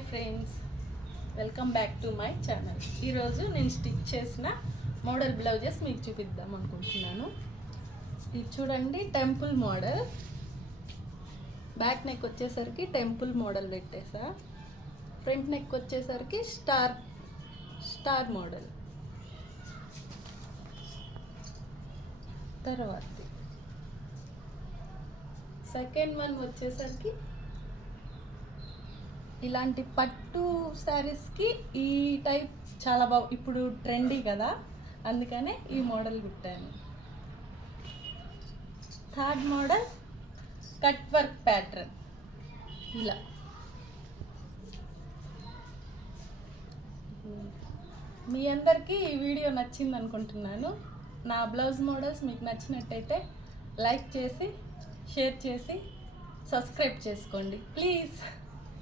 Hi friends, welcome back to my channel. ఈరోజు నేను stitch చేసిన మోడల్ బ్లౌజెస్ మీకు చూపిద్దాం అనుకుంటున్నాను. ఇది చూడండి, టెంపుల్ మోడల్. బ్యాక్ నెక్ వచ్చేసరికి టెంపుల్ మోడల్ పెట్టేసా. ఫ్రంట్ నెక్ వచ్చేసరికి స్టార్ మోడల్. తర్వాత సెకండ్ వన్ వచ్చేసరికి ఇలాంటి పట్టు శారీస్కి ఈ టైప్ చాలా ఇప్పుడు ట్రెండీ కదా, అందుకనే ఈ మోడల్ కుట్టాను. Third model cut work pattern. ఇలా మీ అందరికీ ఈ వీడియో నచ్చింది అనుకుంటున్నాను. నా బ్లౌజ్ మోడల్స్ మీకు నచ్చినట్టయితే లైక్ చేసి, షేర్ చేసి, సబ్స్క్రైబ్ చేసుకోండి ప్లీజ్.